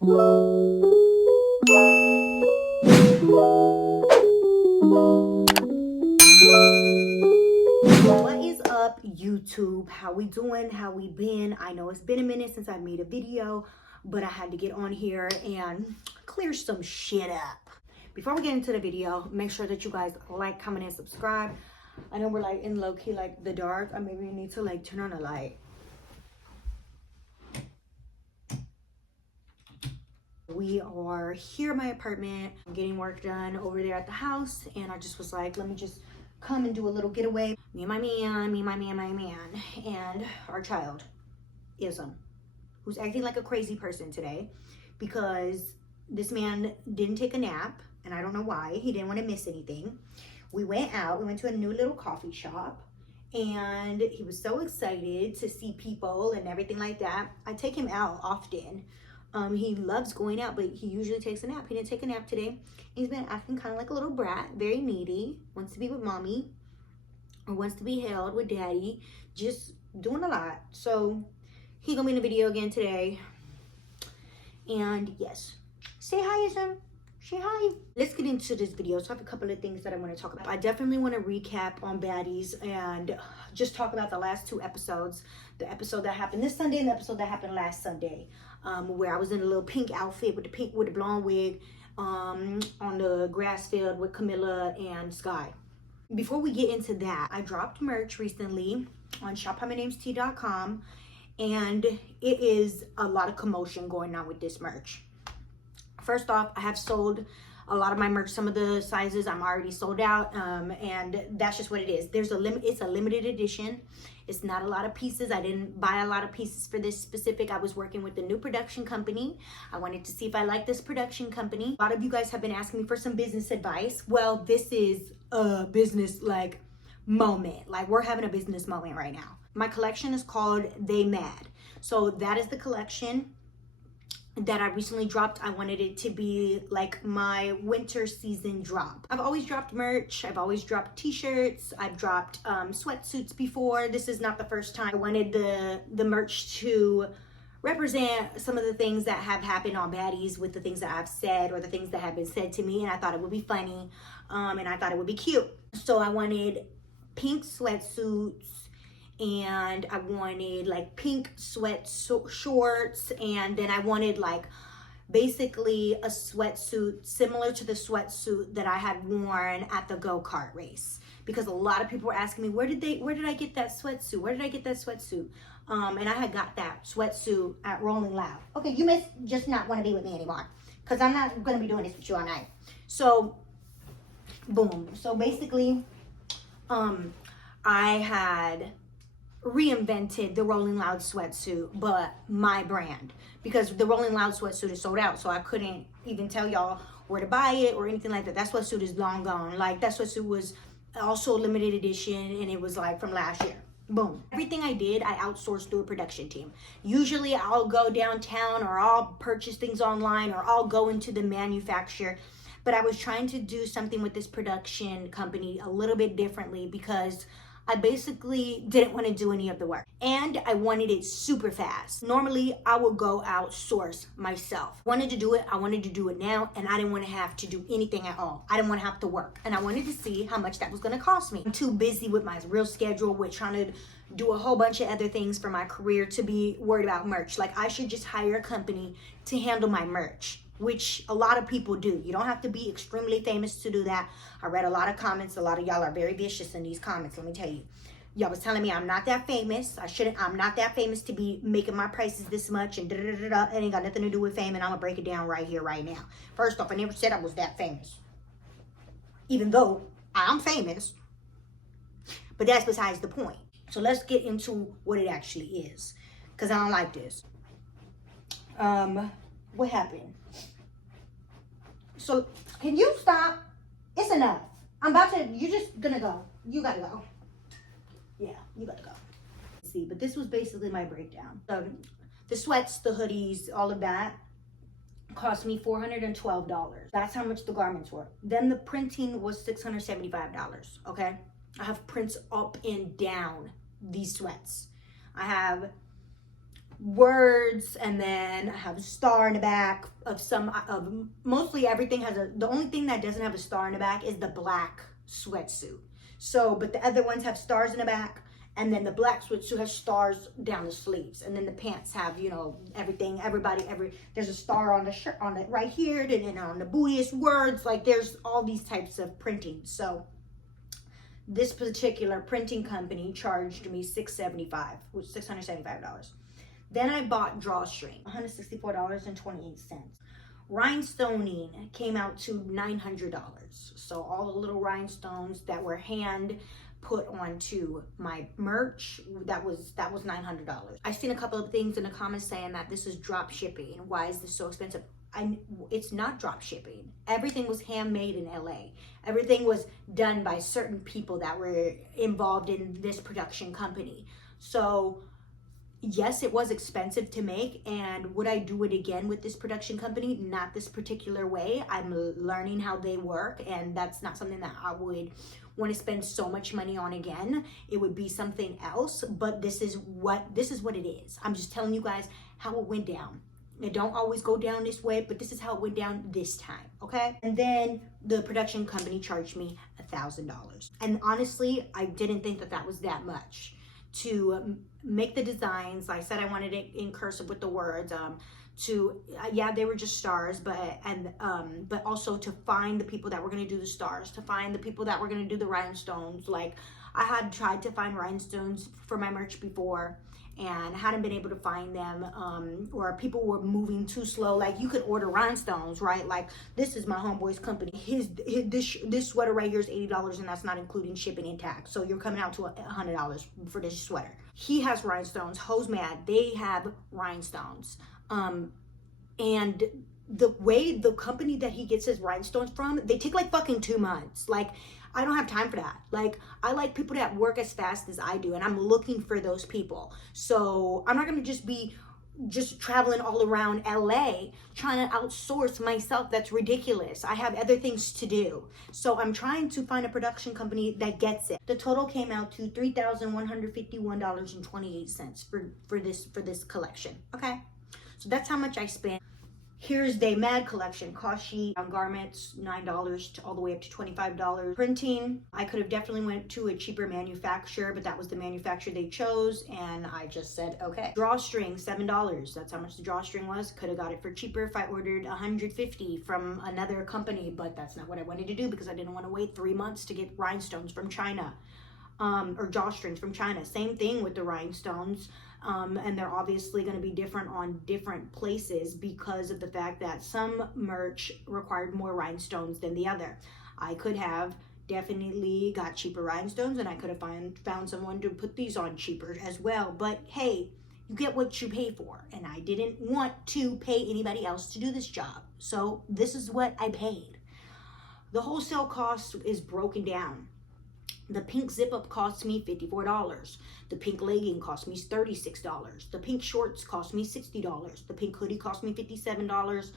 What is up, YouTube? How we doing? How we been? I know it's been a minute since I made a video, but I had to get on here and clear some shit up. Before we get into the video, make sure that you guys like, comment, and subscribe. I know we're like in low-key, like the dark, or maybe we need to like turn on a light. We are here at my apartment. I'm getting work done over there at the house, and I just was like, let me just come and do a little getaway. Me and my man, and our child, Ism, who's acting like a crazy person today because this man didn't take a nap, and I don't know why. He didn't want to miss anything. We went out, we went to a new little coffee shop, and he was so excited to see people and everything like that. I take him out often. He loves going out, but he usually takes a nap. He didn't take a nap today. He's been acting kind of like a little brat, very needy, wants to be with mommy, or wants to be held with daddy, just doing a lot. So he gonna be in the video again today. And yes, say hi, Ism. Say hi. Let's get into this video. So I have a couple of things that I want to talk about. I definitely want to recap on Baddies and just talk about the last two episodes. The episode that happened this Sunday and the episode that happened last Sunday, where I was in a little pink outfit with the blonde wig on the grass field with Camilla and Sky. Before we get into that, I dropped merch recently on shopmynamestea.com, and it is a lot of commotion going on with this merch. First off, I have sold a lot of my merch. Some of the sizes I'm already sold out, and that's just what it is. There's a limit. It's a limited edition. It's not a lot of pieces. I didn't buy a lot of pieces for this specific. I was working with a new production company. I wanted to see if I like this production company. A lot of you guys have been asking me for some business advice. Well, this is a business like moment. Like, we're having a business moment right now. My collection is called They Mad. So that is the collection that I recently dropped. I wanted it to be like my winter season drop. I've always dropped merch. I've always dropped t-shirts. I've dropped sweatsuits before. This is not the first time. I wanted the merch to represent some of the things that have happened on Baddies with the things that I've said or the things that have been said to me, and I thought it would be funny, and I thought it would be cute. So I wanted pink sweatsuits, and I wanted like pink shorts, and then I wanted like basically a sweatsuit similar to the sweatsuit that I had worn at the go-kart race, because a lot of people were asking me, where did I get that sweatsuit? Where did I get that sweatsuit? And I had got that sweatsuit at Rolling Loud. Okay, you must just not want to be with me anymore, because I'm not going to be doing this with you all night. So boom. So basically I had reinvented the Rolling Loud sweatsuit, but my brand, because the Rolling Loud sweatsuit is sold out, so I couldn't even tell y'all where to buy it or anything like that. That sweatsuit is long gone. Like, that sweatsuit was also a limited edition, and it was like from last year. Boom. Everything I did, I outsourced through a production team. Usually I'll go downtown, or I'll purchase things online, or I'll go into the manufacturer. But I was trying to do something with this production company a little bit differently, because I basically didn't want to do any of the work, and I wanted it super fast. Normally I would go outsource myself. I wanted to do it now, and I didn't want to have to do anything at all. I didn't want to have to work, and I wanted to see how much that was going to cost me. I'm too busy with my real schedule, with trying to do a whole bunch of other things for my career, to be worried about merch. Like, I should just hire a company to handle my merch, which a lot of people do. You don't have to be extremely famous to do that. I read a lot of comments. A lot of y'all are very vicious in these comments, let me tell you. Y'all was telling me I'm not that famous. I'm not that famous to be making my prices this much, and da-da-da-da-da. It ain't got nothing to do with fame, and I'm gonna break it down right here, right now. First off, I never said I was that famous, even though I'm famous, but that's besides the point. So let's get into what it actually is, because I don't like this. What happened? So, can you stop? It's enough. I'm about to, you're just gonna go. You gotta go. Yeah, you gotta go. See, but this was basically my breakdown. The sweats, the hoodies, all of that cost me $412. That's how much the garments were. Then the printing was $675, okay? I have prints up and down these sweats. I have words, and then I have a star in the back of mostly everything has the only thing that doesn't have a star in the back is the black sweatsuit. So, but the other ones have stars in the back, and then the black sweatsuit has stars down the sleeves, and then the pants have, you know, everything, there's a star on the shirt, on it right here, and then on the bootiest words, like there's all these types of printing. So this particular printing company charged me $675, which is $675. Then I bought drawstring, $164.28. Rhinestoning came out to $900. So all the little rhinestones that were hand put onto my merch, that was $900. I've seen a couple of things in the comments saying that this is drop shipping. Why is this so expensive? It's not drop shipping. Everything was handmade in LA. Everything was done by certain people that were involved in this production company. So yes, it was expensive to make, and would I do it again with this production company? Not this particular way. I'm learning how they work, and that's not something that I would want to spend so much money on again. It would be something else, but this is what it is. I'm just telling you guys how it went down. It don't always go down this way, but this is how it went down this time, okay? And then the production company charged me $1,000. And honestly, I didn't think that was that much to make the designs. I said I wanted it in cursive with the words, yeah, they were just stars, but also to find the people that were going to do the stars, to find the people that were going to do the rhinestones. Like, I had tried to find rhinestones for my merch before and hadn't been able to find them, or people were moving too slow. Like, you could order rhinestones, right? Like, this is my homeboy's company. This sweater right here is $80, and that's not including shipping and tax. So you're coming out to $100 for this sweater. He has rhinestones. Ho's Mad, they have rhinestones. And the way the company that he gets his rhinestones from, they take like fucking 2 months. Like, I don't have time for that. Like, I like people that work as fast as I do, and I'm looking for those people. So I'm not gonna just be traveling all around LA trying to outsource myself. That's ridiculous. I have other things to do. So I'm trying to find a production company that gets it. The total came out to $3,151.28 for this collection. Okay, so that's how much I spent. Here's the Mad collection. Cost sheet on garments, $9 all the way up to $25. Printing, I could have definitely went to a cheaper manufacturer, but that was the manufacturer they chose, and I just said, okay. Drawstring, $7. That's how much the drawstring was. Could have got it for cheaper if I ordered 150 from another company, but that's not what I wanted to do because I didn't want to wait 3 months to get rhinestones from China. Or drawstrings from China. Same thing with the rhinestones. And they're obviously going to be different on different places because of the fact that some merch required more rhinestones than the other. I could have definitely got cheaper rhinestones, and I could have found someone to put these on cheaper as well. But hey, you get what you pay for, and I didn't want to pay anybody else to do this job. So this is what I paid. The wholesale cost is broken down. The pink zip-up cost me $54. The pink legging cost me $36. The pink shorts cost me $60. The pink hoodie cost me $57.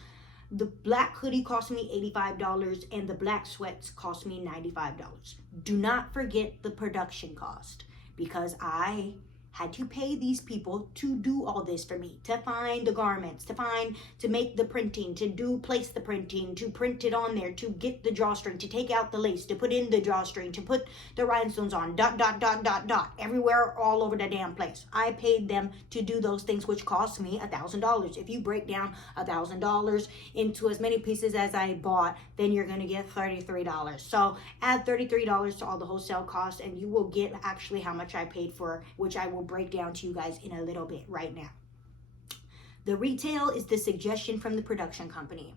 The black hoodie cost me $85. And the black sweats cost me $95. Do not forget the production cost, because I had to pay these people to do all this for me, to find the garments, to make the printing, to place the printing, to print it on there, to get the drawstring, to take out the lace, to put in the drawstring, to put the rhinestones on, ... everywhere, all over the damn place. I paid them to do those things, which cost me $1,000. If you break down $1,000 into as many pieces as I bought, then you're gonna get $33. So add $33 to all the wholesale costs, and you will get actually how much I paid for, which I will break down to you guys in a little bit right now. The retail is the suggestion from the production company.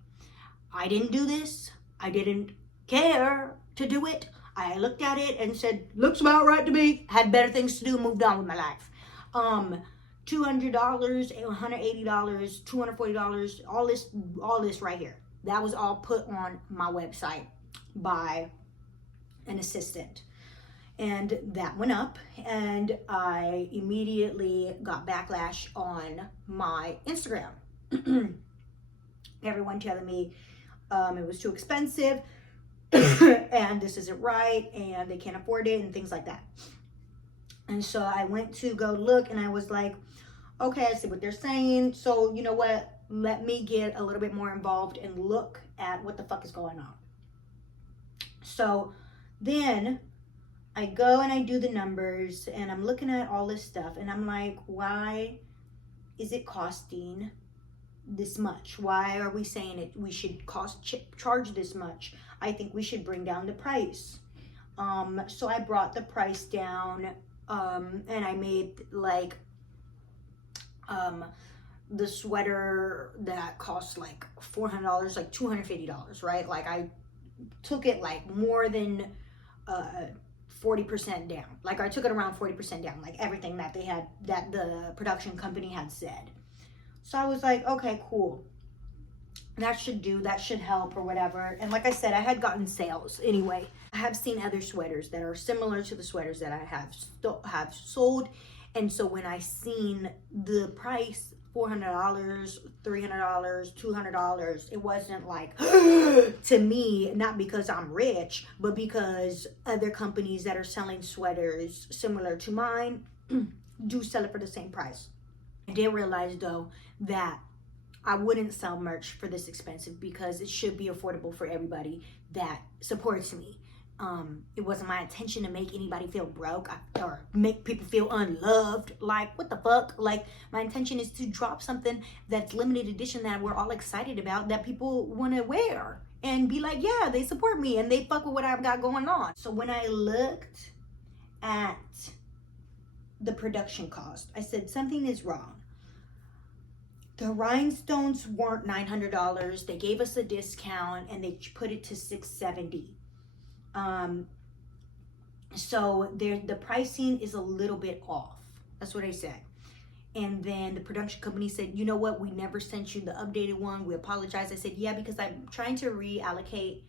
I didn't do this. I didn't care to do it. I looked at it and said, looks about right to me. Had better things to do, moved on with my life. $200, $180, $240, all this right here. That was all put on my website by an assistant. And that went up, and I immediately got backlash on my Instagram. Everyone telling me it was too expensive and this isn't right and they can't afford it and things like that. And so I went to go look, and I was like, okay, I see what they're saying. So you know what? Let me get a little bit more involved and look at what the fuck is going on. So then I go and I do the numbers and I'm looking at all this stuff and I'm like, why is it costing this much? Why are we saying it? We should charge this much. I think we should bring down the price. So I brought the price down, and I made like the sweater that cost like $400, like $250, right? Like I took it like more than 40% down. Like I took it around 40% down, like everything that they had, that the production company had said. So I was like, okay, cool. That should do, that should help or whatever. And like I said, I had gotten sales anyway. I have seen other sweaters that are similar to the sweaters that I have sold. And so when I seen the price, $400, $300, $200, it wasn't like to me, not because I'm rich, but because other companies that are selling sweaters similar to mine do sell it for the same price. I did realize though that I wouldn't sell merch for this expensive because it should be affordable for everybody that supports me. It wasn't my intention to make anybody feel broke or make people feel unloved. Like, what the fuck? Like, my intention is to drop something that's limited edition that we're all excited about, that people want to wear and be like, yeah, they support me and they fuck with what I've got going on. So when I looked at the production cost, I said something is wrong. The rhinestones weren't $900. They gave us a discount and they put it to $670. So the pricing is a little bit off. That's what I said. And then the production company said, you know what? We never sent you the updated one. We apologize. I said, yeah, because I'm trying to reallocate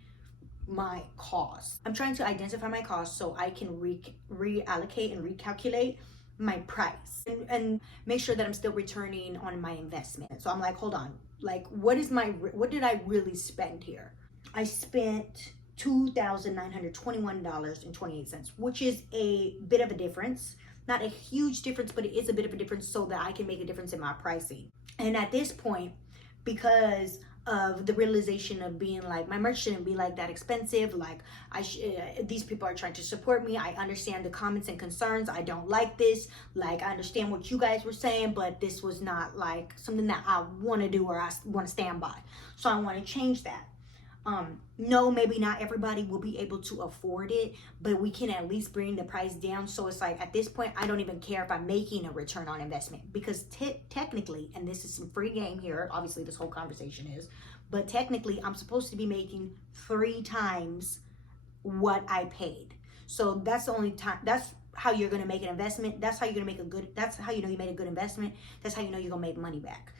my costs. I'm trying to identify my costs so I can reallocate and recalculate my price and make sure that I'm still returning on my investment. So I'm like, hold on, like what did I really spend here? I spent $2,921.28, which is a bit of a difference. Not a huge difference, but it is a bit of a difference so that I can make a difference in my pricing. And at this point, because of the realization of being like, my merch shouldn't be like that expensive, like these people are trying to support me, I understand the comments and concerns, I don't like this, like I understand what you guys were saying, but this was not like something that I want to do or I want to stand by, so I want to change that. No, maybe not everybody will be able to afford it, but we can at least bring the price down. So it's like, at this point, I don't even care if I'm making a return on investment, because technically, and this is some free game here, obviously this whole conversation is, but technically I'm supposed to be making 3 times what I paid. So that's the only time, that's how you're going to make an investment. That's how you're going to make a good, that's how you know you made a good investment. That's how you know you're going to make money back.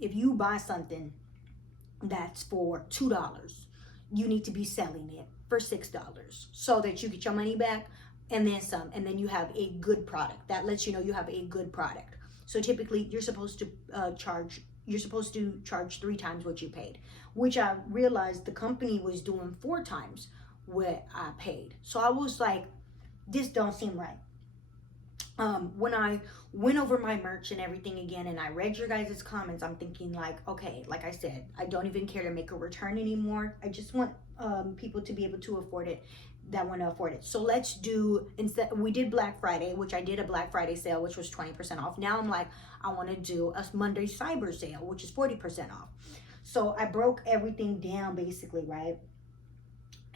If you buy something that's for $2, you need to be selling it for $6 so that you get your money back and then some, and then you have a good product. That lets you know you have a good product. So typically you're supposed to charge 3 times what you paid, which I realized the company was doing 4 times what I paid. So I was like, this don't seem right. When I went over my merch and everything again and I read your guys' comments, I'm thinking like, okay, like I said, I don't even care to make a return anymore. I just want people to be able to afford it that want to afford it. So let's do, instead, we did Black Friday, which I did a Black Friday sale, which was 20% off. Now I'm like, I want to do a Monday Cyber sale, which is 40% off. So I broke everything down basically, right?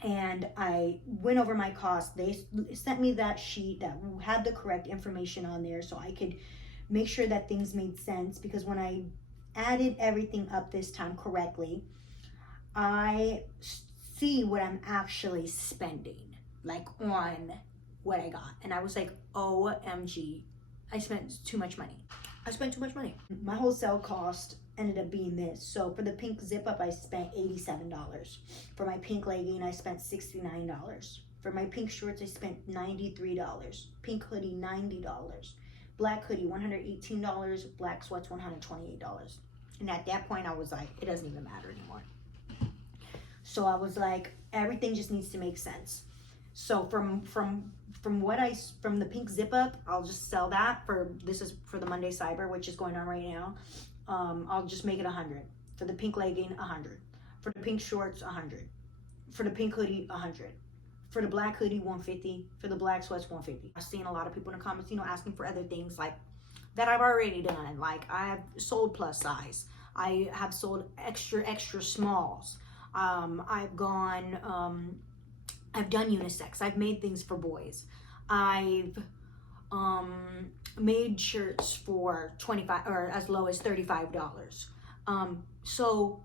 And I went over my costs. They sent me that sheet that had the correct information on there so I could make sure that things made sense, because when I added everything up this time correctly, I see what I'm actually spending, like on what I got. And I was like, OMG, I spent too much money. I spent too much money. My wholesale cost ended up being this. So for the pink zip up, I spent $87. For my pink legging, I spent $69. For my pink shorts, I spent $93. Pink hoodie, $90. Black hoodie, $118. Black sweats, $128. And at that point, I was like, it doesn't even matter anymore. So I was like, everything just needs to make sense. So from from the pink zip up, I'll just sell that for, this is for the Monday Cyber, which is going on right now. I'll just make it 100 for the pink legging, 100 for the pink shorts, 100 for the pink hoodie, 100 for the black hoodie, 150 for the black sweats, 150. I've seen a lot of people in the comments, you know, asking for other things like that I've already done. Like I've sold plus size, I have sold extra smalls. I've done unisex. I've made things for boys. I've made shirts for 25 or as low as $35. So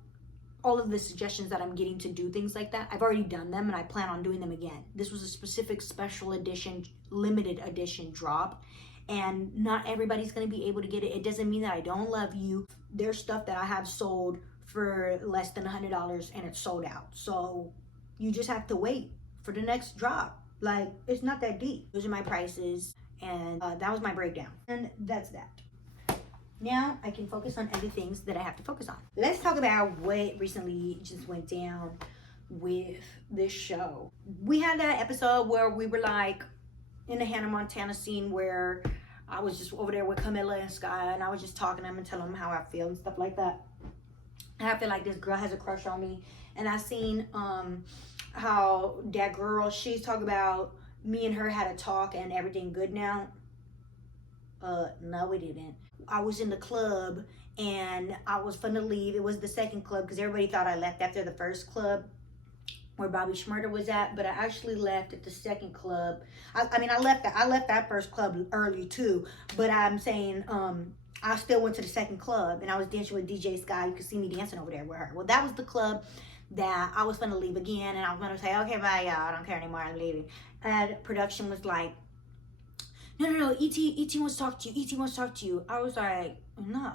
all of the suggestions that I'm getting to do things like that, I've already done them and I plan on doing them again. This was a specific special edition, limited edition drop, and not everybody's going to be able to get it. It doesn't mean that I don't love you. There's stuff that I have sold for less than $100 and it's sold out. So you just have to wait for the next drop. Like, it's not that deep. Those are my prices, and that was my breakdown. And that's that. Now I can focus on other things that I have to focus on. Let's talk about what recently just went down with this show. We had that episode where we were like in the Hannah Montana scene where I was just over there with Camilla and Sky, and I was just talking to them and telling them how I feel and stuff like that. And I feel like this girl has a crush on me. And I seen how that girl, she's talking about me and her had a talk and everything good now. No, we didn't. I was in the club and I was finna leave. It was the second club because everybody thought I left after the first club where Bobby Schmurder was at, but I actually left at the second club. I mean, I left that first club early too, but I'm saying I still went to the second club and I was dancing with DJ Sky. You could see me dancing over there with her. Well, that was the club that I was gonna leave again, and I was gonna say, okay, bye, y'all, I don't care anymore, I'm leaving. And production was like, no, ET wants to talk to you, ET wants to talk to you. I was like, no,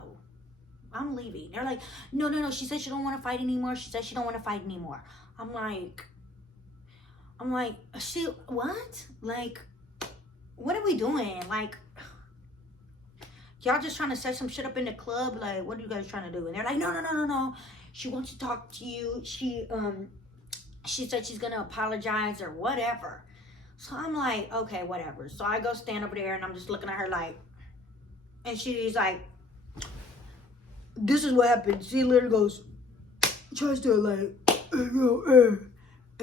I'm leaving. They're like, no, she said she don't want to fight anymore. She said she don't want to fight anymore. I'm like, she, what? Like, what are we doing? Like, y'all just trying to set some shit up in the club? Like, what are you guys trying to do? And they're like, no. She wants to talk to you. She said she's gonna apologize or whatever. So I'm like, okay, whatever. So I go stand over there and I'm just looking at her like, and she's like, this is what happened. She literally goes, tries to like,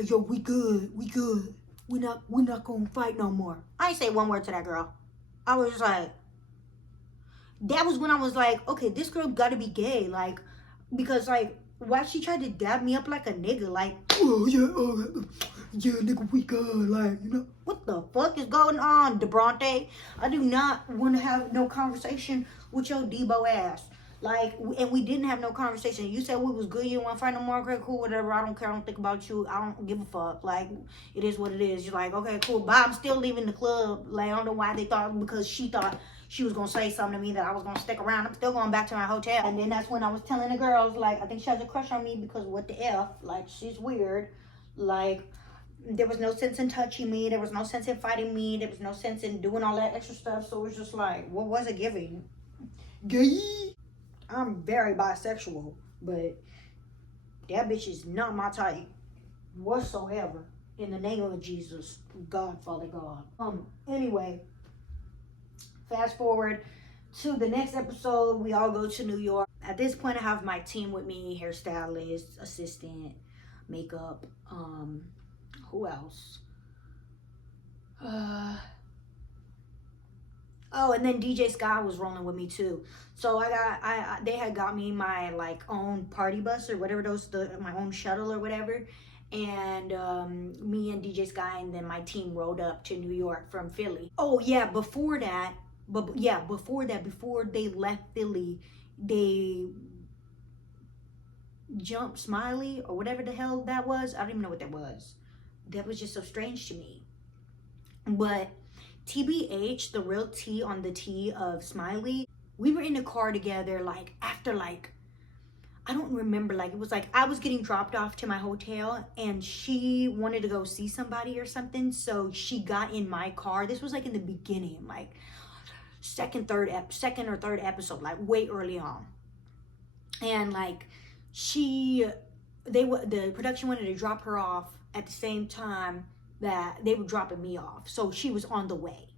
yo, we good. We're not gonna fight no more. I ain't say one word to that girl. I was like, that was when I was like, okay, this girl gotta be gay. Like, because like, why she tried to dab me up like a nigga? Like, oh yeah, nigga, we good. Like, you know, what the fuck is going on, DeBronte? I do not want to have no conversation with your Debo ass. Like, and we didn't have no conversation. You said we was good. You didn't want to fight no more. Okay, cool, whatever. I don't care. I don't think about you. I don't give a fuck. Like, it is what it is. You're like, okay, cool. But I'm still leaving the club. Like, I don't know why they thought, because she thought she was going to say something to me that I was going to stick around. I'm still going back to my hotel. And then that's when I was telling the girls, like, I think she has a crush on me because what the F? Like, she's weird. Like, there was no sense in touching me. There was no sense in fighting me. There was no sense in doing all that extra stuff. So it was just like, what was it giving? Gay? I'm very bisexual, but that bitch is not my type whatsoever. In the name of Jesus, God, Father God. Anyway, fast forward to the next episode. We all go to New York. At this point, I have my team with me: hairstylist, assistant, makeup. Who else? Oh, and then DJ Sky was rolling with me too. So they had got me my like own party bus or whatever my own shuttle or whatever. And me and DJ Sky and then my team rode up to New York from Philly. Oh yeah, before they left Philly, they jumped Smiley or whatever the hell that was. I don't even know what that was. That was just so strange to me. But TBH, the real T on the T of Smiley, we were in the car together, like, after, like, I don't remember, like, it was, like, I was getting dropped off to my hotel, and she wanted to go see somebody or something, so she got in my car. This was, like, in the beginning, like, second or third episode, like, way early on. And, like, the production wanted to drop her off at the same time that they were dropping me off. So she was on the way.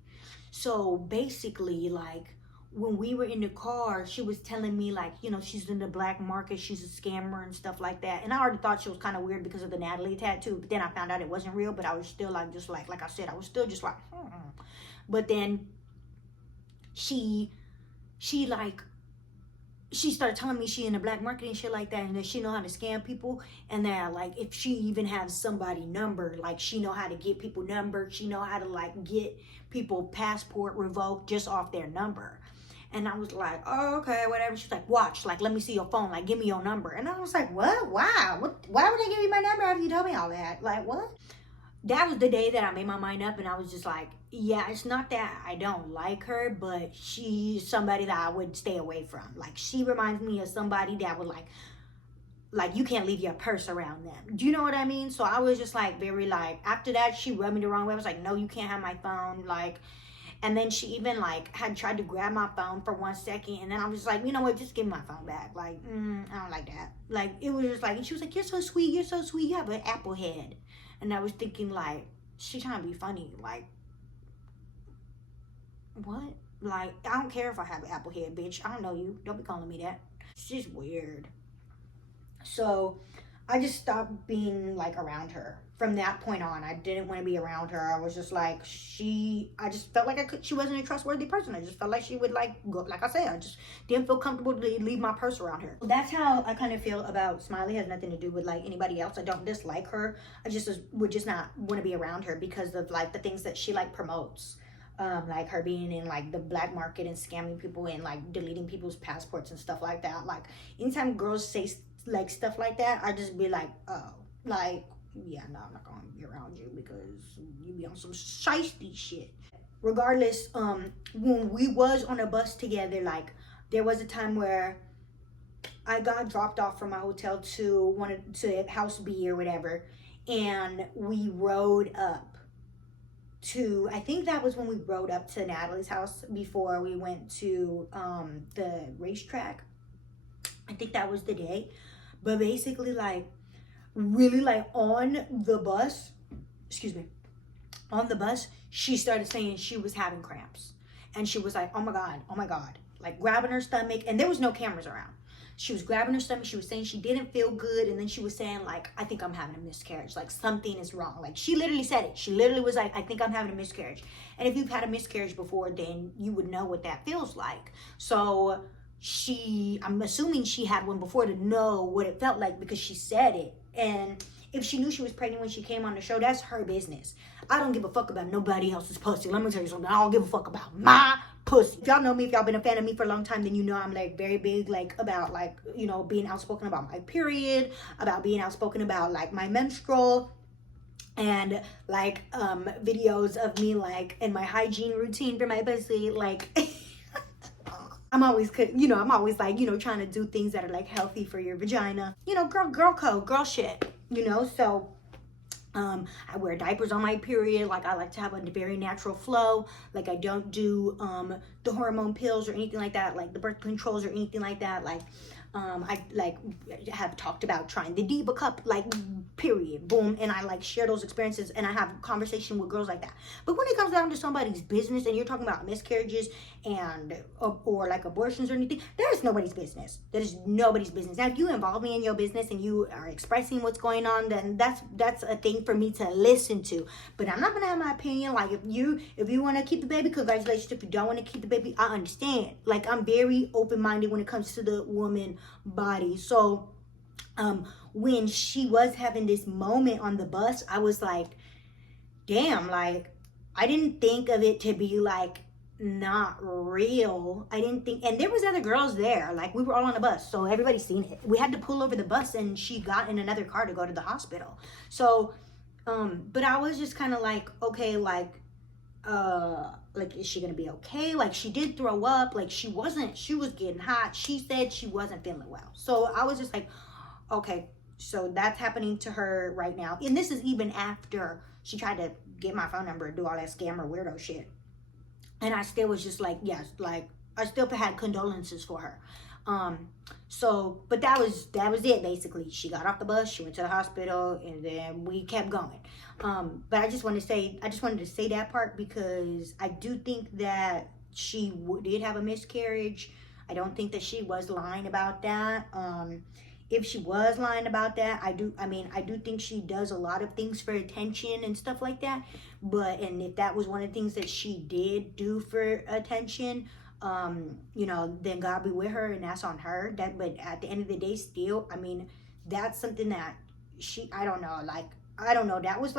So basically, like, when we were in the car, she was telling me, like, you know, she's in the black market, she's a scammer and stuff like that. And I already thought she was kind of weird because of the Natalie tattoo, but then I found out it wasn't real. But I was still like, just like I said, I was still just like, But then she like, she started telling me she in the black market and shit like that, and that she know how to scam people, and that, like, if she even has somebody number, like, she know how to get people number, she know how to, like, get people passport revoked just off their number. And I was like, oh, okay, whatever. She's like, watch, like, let me see your phone, like, give me your number. And I was like, what? Why? Why would I give you my number after you told me all that? Like, what? That was the day that I made my mind up, and I was just like, yeah, it's not that I don't like her, but she's somebody that I would stay away from. Like, she reminds me of somebody that would, like, you can't leave your purse around them. Do you know what I mean? So I was just, like, very, like, after that, she rubbed me the wrong way. I was like, no, you can't have my phone, like, and then she even, like, had tried to grab my phone for 1 second, and then I was just like, you know what, just give me my phone back. Like, I don't like that. Like, it was just like, and she was like, you're so sweet, you have an apple head. And I was thinking, like, she trying to be funny. Like, what? Like, I don't care if I have an apple head, bitch. I don't know you. Don't be calling me that. It's just weird. So I just stopped being, like, around her. From that point on, I didn't want to be around her. I was just like, I just felt like she wasn't a trustworthy person. I just felt like she would, like, go, like I said, I just didn't feel comfortable to leave my purse around her. That's how I kind of feel about Smiley. It has nothing to do with, like, anybody else. I don't dislike her. I just would just not want to be around her because of, like, the things that she, like, promotes. Like her being in, like, the black market and scamming people and, like, deleting people's passports and stuff like that. Like, anytime girls say, like, stuff like that, I just be like, oh, like, yeah, no, I'm not gonna be around you because you be on some shiesty shit. Regardless, when we was on a bus together, like, there was a time where I got dropped off from my hotel to House B or whatever, and we rode up to, I think that was when we rode up to Natalie's house before we went to the racetrack. I think that was the day. But basically, like, really, like, on the bus, she started saying she was having cramps. And she was like, oh my God, like, grabbing her stomach, and there was no cameras around. She was grabbing her stomach, she was saying she didn't feel good, and then she was saying, like, I think I'm having a miscarriage, like, something is wrong. Like, she literally said it. She literally was like, I think I'm having a miscarriage. And if you've had a miscarriage before, then you would know what that feels like. So I'm assuming she had one before to know what it felt like because she said it. And if she knew she was pregnant when she came on the show, that's her business. I don't give a fuck about nobody else's pussy. Let me tell you something. I don't give a fuck about my pussy. If y'all know me, if y'all been a fan of me for a long time, then you know I'm, like, very big, like, about, like, you know, being outspoken about my period, about being outspoken about, like, my menstrual, and, like, videos of me, like, in my hygiene routine for my pussy, like... I'm always, you know, I'm always, like, you know, trying to do things that are, like, healthy for your vagina. You know, girl code, girl shit, you know? So, I wear diapers on my period. Like, I like to have a very natural flow. Like, I don't do, the hormone pills or anything like that, like the birth controls or anything like that. Like, I, like, have talked about trying the Diva cup, like, period, boom, and I, like, share those experiences, and I have conversation with girls like that. But when it comes down to somebody's business, and you're talking about miscarriages and, or like, abortions or anything, that is nobody's business. That is nobody's business. Now, if you involve me in your business, and you are expressing what's going on, then that's a thing for me to listen to. But I'm not gonna have my opinion. Like, if you want to keep the baby, congratulations. If you don't want to keep the baby, I understand. Like, I'm very open-minded when it comes to the woman body. So when she was having this moment on the bus, I was like, damn, like, I didn't think of it to be, like, not real. I didn't think, and there was other girls there, like, we were all on the bus, so everybody's seen it. We had to pull over the bus, and she got in another car to go to the hospital. So but I was just kind of like, okay, like, is she gonna be okay? Like, she did throw up. Like, she was getting hot. She said she wasn't feeling well. So I was just like, okay, so that's happening to her right now. And this is even after she tried to get my phone number and do all that scammer weirdo shit. And I still was just like, yes, like, I still had condolences for her. So, but that was it basically. She got off the bus, she went to the hospital, and then we kept going. But I just wanted to say that part because I do think that she did have a miscarriage. I don't think that she was lying about that. If she was lying about that, I do think she does a lot of things for attention and stuff like that. And if that was one of the things that she did do for attention, then God be with her, and that's on her. But at the end of the day, still, that's something that I don't know, that was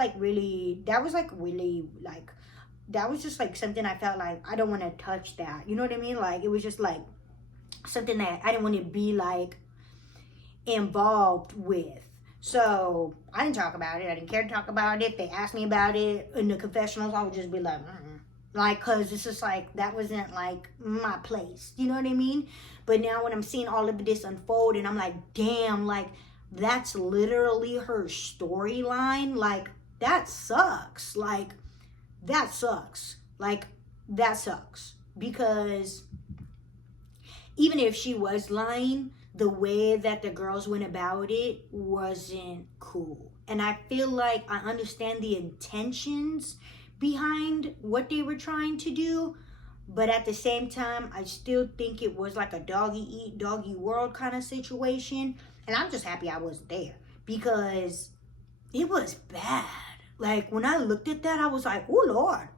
just like something I felt like I don't want to touch that. You know what I mean? Like, it was just like something that I didn't want to be like involved with. So I didn't talk about it. I didn't care to talk about it. They asked me about it in the confessionals, I would just be like, like, cause it's just like, that wasn't like my place. You know what I mean? But now when I'm seeing all of this unfold, and I'm like, damn, like, that's literally her storyline. Like, that sucks. Like, that sucks. Like, that sucks. Because even if she was lying, the way that the girls went about it wasn't cool. And I feel like I understand the intentions behind what they were trying to do, but at the same time, I still think it was like a doggy eat doggy world kind of situation. And I'm just happy I wasn't there, because it was bad. Like, when I looked at that, I was like, oh Lord.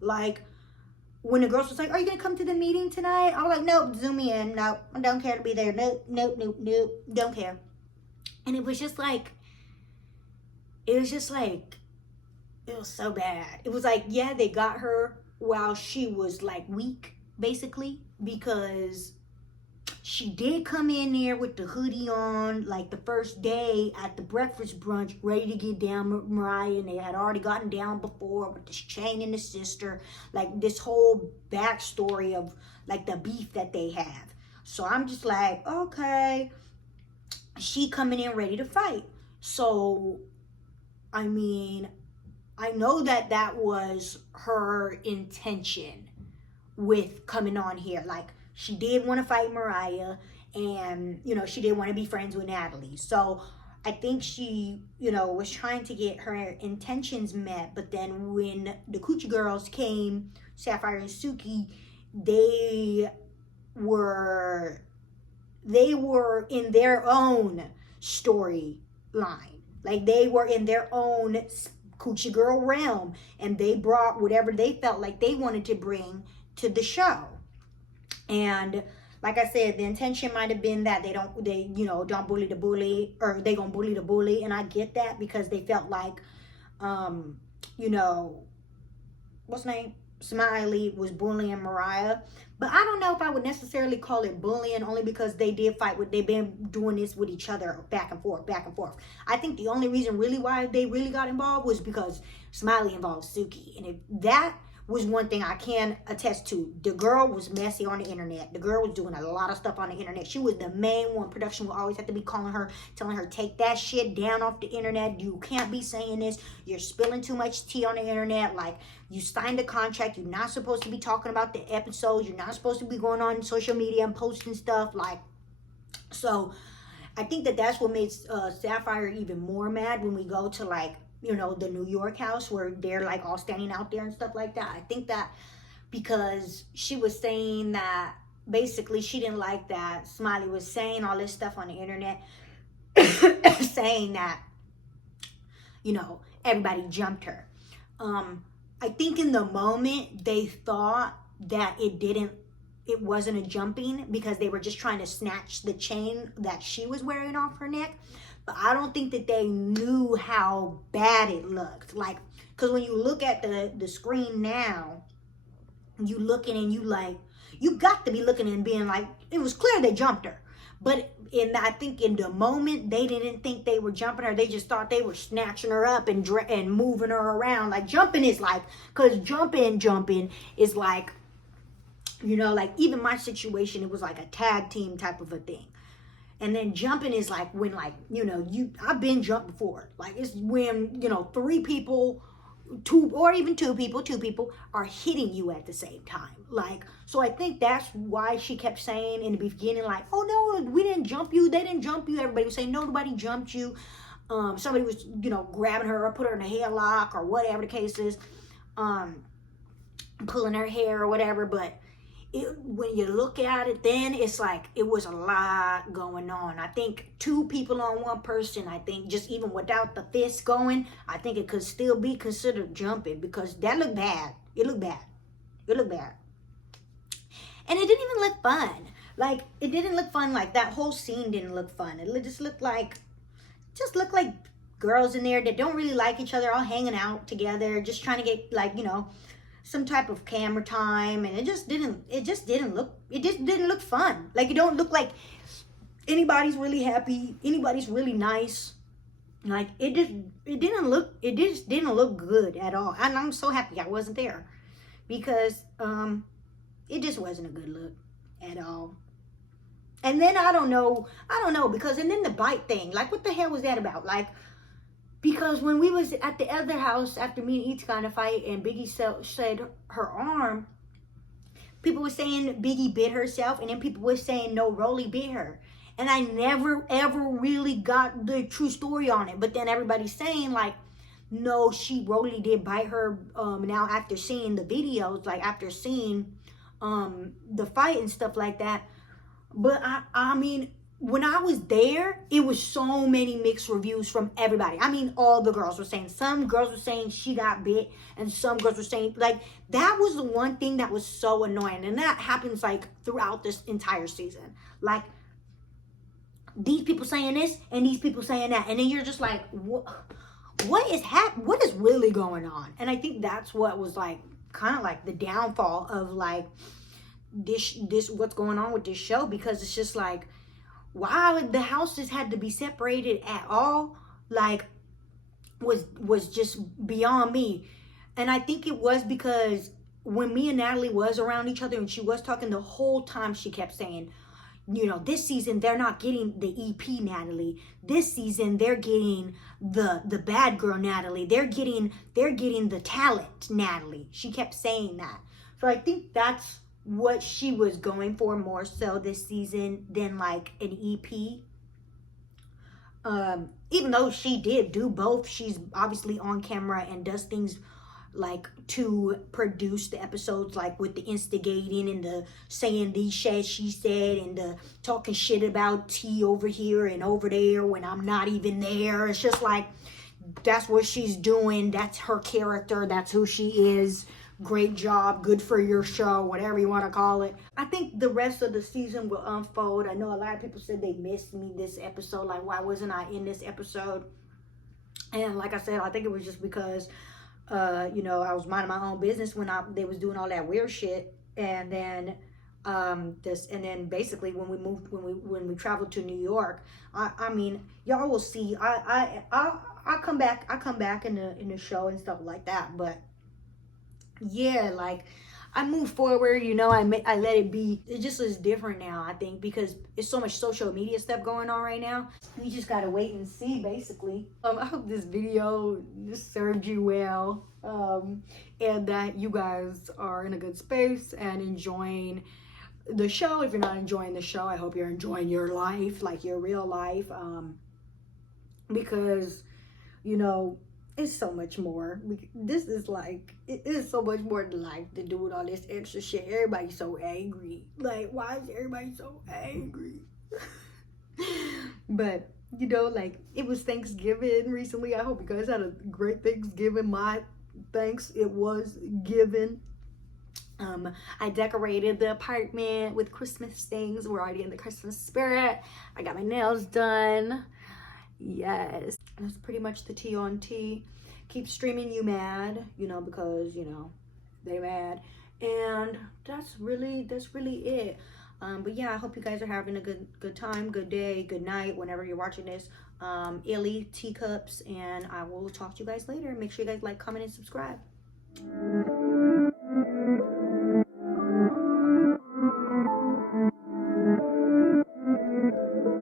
Like, when the girls was like, are you gonna come to the meeting tonight? I was like, nope, zoom me in. Nope, I don't care to be there. Nope, don't care. And it was just like, it was so bad. It was like, yeah, they got her while she was like weak, basically, because she did come in there with the hoodie on, like the first day at the breakfast brunch, ready to get down with Mariah, and they had already gotten down before with this chain and the sister, like this whole backstory of like the beef that they have. So I'm just like, okay, she coming in ready to fight. So, I know that was her intention with coming on here. Like, she did want to fight Mariah, and, she did want to be friends with Natalie. So I think she, was trying to get her intentions met. But then when the Coochie girls came, Sapphire and Suki, they were in their own storyline. Like, they were in their own Coochie girl realm, and they brought whatever they felt like they wanted to bring to the show. And like I said, the intention might have been that they don't bully the bully, or they gonna bully the bully. And I get that, because they felt like, what's her name? Smiley was bullying Mariah. But I don't know if I would necessarily call it bullying, only because they did fight they've been doing this with each other back and forth. I think the only reason really why they really got involved was because Smiley involved Suki. And if that was one thing I can attest to, the girl was messy on the internet. The girl was doing a lot of stuff on the internet. She was the main one. Production will always have to be calling her, telling her, take that shit down off the internet. You can't be saying this. You're spilling too much tea on the internet. Like, you signed a contract. You're not supposed to be talking about the episodes. You're not supposed to be going on social media and posting stuff. Like, so I think that's what makes Sapphire even more mad when we go to, like, the New York house where they're like all standing out there and stuff like that. I think that because she was saying that basically she didn't like that Smiley was saying all this stuff on the internet, saying that, everybody jumped her. I think in the moment they thought that it wasn't a jumping, because they were just trying to snatch the chain that she was wearing off her neck. But I don't think that they knew how bad it looked. Like, because when you look at the screen now, you looking and you got to be looking and being like, it was clear they jumped her. But I think in the moment, they didn't think they were jumping her. They just thought they were snatching her up and moving her around. Like, jumping is like, because jumping is like, like even my situation, it was like a tag team type of a thing. And then jumping is like when, like, I've been jumped before. Like, it's when, 3 people two people are hitting you at the same time. Like, so I think that's why she kept saying in the beginning, like, oh no, we didn't jump you, they didn't jump you. Everybody was saying, no, nobody jumped you. Somebody was, you know, grabbing her or put her in a headlock or whatever the case is, pulling her hair or whatever. But when you look at it, then it's like it was a lot going on. I think two people on one person, I think just even without the fist going, I think it could still be considered jumping, because that looked bad. It looked bad. It looked bad. And it didn't even look fun. Like, it didn't look fun. Like, that whole scene didn't look fun. It just looked like girls in there that don't really like each other, all hanging out together, just trying to get, like, you know, some type of camera time. And it just didn't look fun. Like, it don't look like anybody's really happy, anybody's really nice. Like, it just didn't look good at all. And I'm so happy I wasn't there, because it just wasn't a good look at all. And then I don't know, because, and then the bite thing, like, what the hell was that about? Like, because when we was at the other house after me and Eats got in a fight and Biggie said her arm, people were saying Biggie bit herself, and then people were saying no, Rolly bit her. And I never ever really got the true story on it. But then everybody's saying, like, no, Rolly did bite her now after seeing the videos, like after seeing the fight and stuff like that. But I mean, when I was there, it was so many mixed reviews from everybody. I mean, all the girls were saying, some girls were saying she got bit, and some girls were saying, like, that was the one thing that was so annoying. And that happens, like, throughout this entire season. Like, these people saying this and these people saying that, and then you're just like, what is really going on? And I think that's what was, like, kind of like the downfall of, like, this what's going on with this show, because it's just like, why the houses had to be separated at all, like, was just beyond me. And I think it was because when me and Natalie was around each other and she was talking, the whole time she kept saying, you know, this season they're not getting the EP Natalie. This season they're getting the bad girl Natalie. They're getting the talent Natalie. She kept saying that. So I think that's what she was going for more so this season than, like, an EP. Even though she did do both, she's obviously on camera and does things like to produce the episodes, like with the instigating and the saying these said, she said, and the talking shit about T over here and over there when I'm not even there. It's just like, that's what she's doing. That's her character. That's who she is. Great job, good for your show, whatever you want to call it. I think the rest of the season will unfold. I know a lot of people said they missed me this episode, like, why wasn't I in this episode? And like I said, I think it was just because you know, I was minding my own business when they was doing all that weird shit. And then basically when we traveled to New York, I mean, y'all will see, I come back in the show and stuff like that. But yeah, like, I move forward, you know, I let it be. It just is different now, I think, because it's so much social media stuff going on right now. We just gotta wait and see, basically. I hope this video served you well, and that you guys are in a good space and enjoying the show. If you're not enjoying the show, I hope you're enjoying your life, like your real life, because, you know, it's so much more. This is like, it is so much more to life to do with all this extra shit. Everybody's so angry. Like, why is everybody so angry? But, you know, like, it was Thanksgiving recently. I hope you guys had a great Thanksgiving. My thanks, it was given. I decorated the apartment with Christmas things. We're already in the Christmas spirit. I got my nails done. Yes, that's pretty much the tea on tea. Keep streaming You Mad, you know, because, you know, they mad. And that's really it. But yeah, I hope you guys are having a good time, good day, good night, whenever you're watching this. Illy, teacups, and I will talk to you guys later. Make sure you guys like, comment, and subscribe.